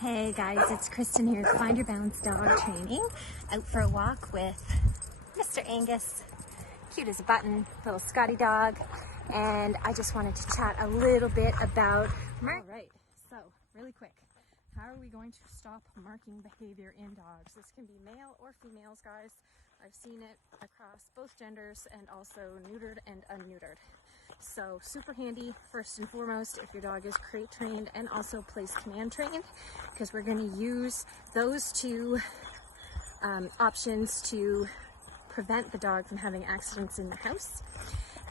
Hey guys, it's Kristen here at Find Your Balance Dog Training, out for a walk with Mr. Angus, cute as a button, little Scotty dog, and I just wanted to chat a little bit about Alright, so really quick, how are we going to stop marking behavior in dogs? This can be male or females, guys. I've seen it across both genders and also neutered and unneutered. So super handy, first and foremost, if your dog is crate trained and also place command trained, because we're going to use those two options to prevent the dog from having accidents in the house.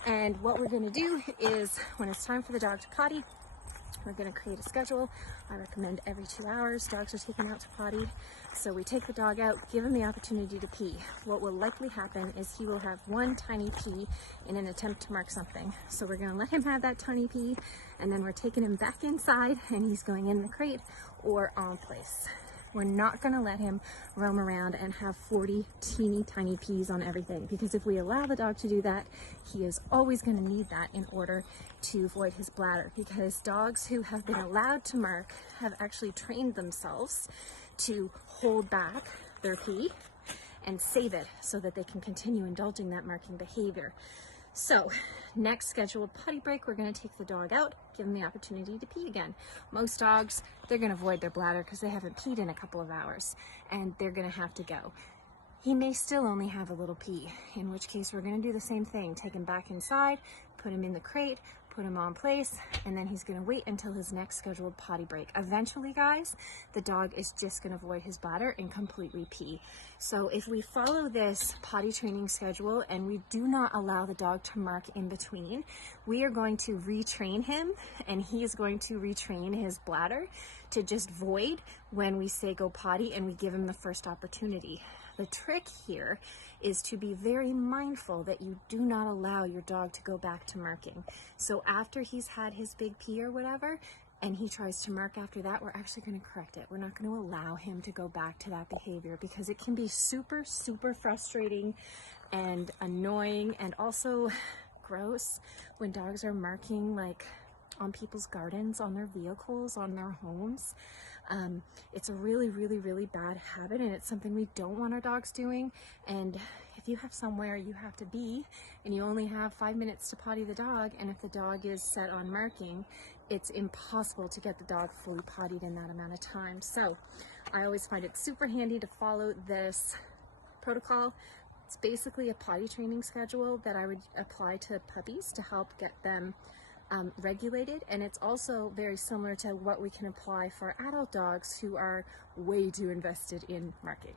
And what we're going to do is, when it's time for the dog to potty, we're going to create a schedule. I recommend every 2 hours dogs are taken out to potty. So we take the dog out, give him the opportunity to pee. What will likely happen is he will have one tiny pee in an attempt to mark something. So we're going to let him have that tiny pee, and then we're taking him back inside and he's going in the crate or on place. We're not going to let him roam around and have 40 teeny tiny pees on everything, because if we allow the dog to do that, he is always going to need that in order to void his bladder, because dogs who have been allowed to mark have actually trained themselves to hold back their pee and save it so that they can continue indulging that marking behavior. So next scheduled potty break, we're going to take the dog out, give him the opportunity to pee again. Most dogs, they're going to void their bladder because they haven't peed in a couple of hours, and they're going to have to go. He may still only have a little pee, in which case we're going to do the same thing. Take him back inside, put him in the crate, put him on place, and then he's going to wait until his next scheduled potty break. Eventually, guys, the dog is just going to void his bladder and completely pee. So if we follow this potty training schedule and we do not allow the dog to mark in between, we are going to retrain him, and he is going to retrain his bladder to just void when we say go potty and we give him the first opportunity. The trick here is to be very mindful that you do not allow your dog to go back to marking. So after he's had his big pee or whatever, and he tries to mark after that, we're actually going to correct it. We're not going to allow him to go back to that behavior, because it can be super, super frustrating and annoying and also gross when dogs are marking like on people's gardens, on their vehicles, on their homes. It's a really, really, really bad habit, and it's something we don't want our dogs doing. And if you have somewhere you have to be and you only have 5 minutes to potty the dog, and if the dog is set on marking, it's impossible to get the dog fully pottied in that amount of time. So I always find it super handy to follow this protocol. It's basically a potty training schedule that I would apply to puppies to help get them regulated, and it's also very similar to what we can apply for adult dogs who are way too invested in marking.